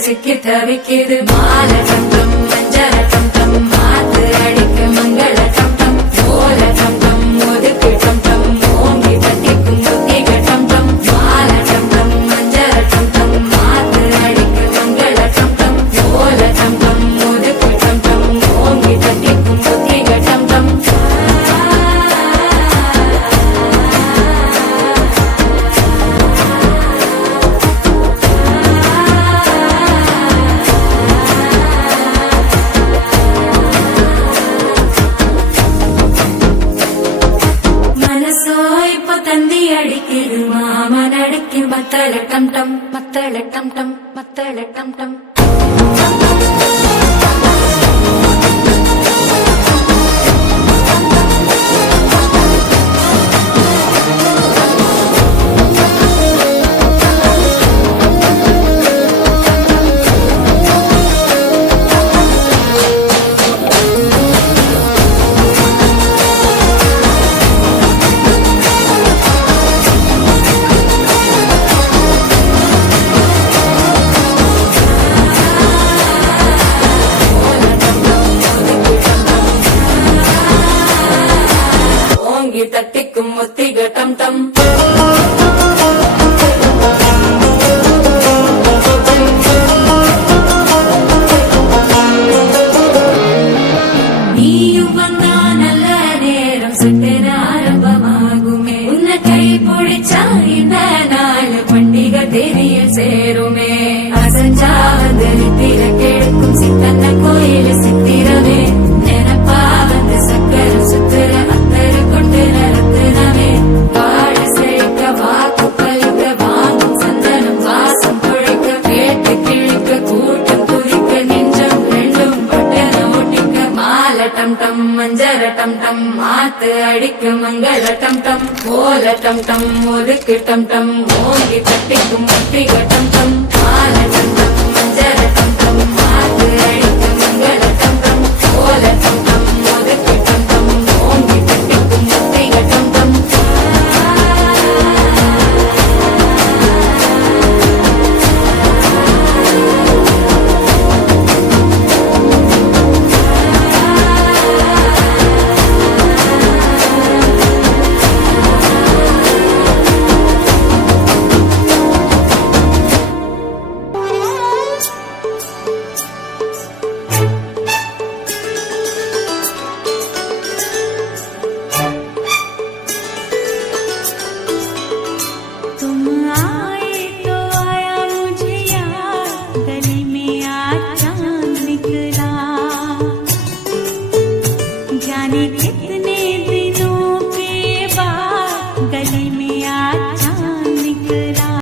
சிக்கி தவிக்கிது மால டம் மஞ்சர டம் மாத்து அடிக்க மங்கள டம் ஓல டம் ஒதுக்கு டம் ஓங்கி தட்டிக்கும் புத்திக டம் மால டம் மஞ்சர டம் மாத்து அடிக்க மங்கள டம் ஓல டம் ஒதுக்கு டம் ஓங்கி தட்டிக்கும் புத்திக டம் தந்தி அடிக்குது மாமன் அடிக்கு மத்தள டம் டம் மத்தள டம் டம் மத்தள டம் டம் தட்டிக்கும் முத்திக டம் டம் நீயும் வந்தா நல்ல நேரம் சுட்டென ஆரம்பமாகுமே உன்னை கை பிடிச்சா இந்த நாள் பண்டிகை தேதியில் சேருமே அசஞ்சா வந்து நித்திர கெடுக்கும் சித்தன்ன கோயில் சித்திரமே நினைப்பா வந்து சக்கர சுத்துற அத்தரு கொண்டு நடத்துனவே வாழ செழிக்க வாக்கு பலிக்க வாங்கும் சந்தனம் வாசம் குழைக்க கேட்டு கிழிக்க கூட்டம் குதிக்க நெஞ்சம் ரெண்டும் பட்டன ஒட்டிக்க மால டம் டம் மஞ்சர டம் டம் மாத்து அடிக்க மங்கள டம் டம் ஓல டம் டம் ஒதுக்கு டம் டம் ஓங்கி தட்டிக்கும் முத்திக டம் டம் மால டம் டம் மஞ்சர டம் டம் மாத்து அடிக்க மங்கள டம் டம் ஓல டம் டம் ஒதுக்கு டம் டம் ஓங்கி தட்டிக்கும் முத்திக டம் டம் जाने कितने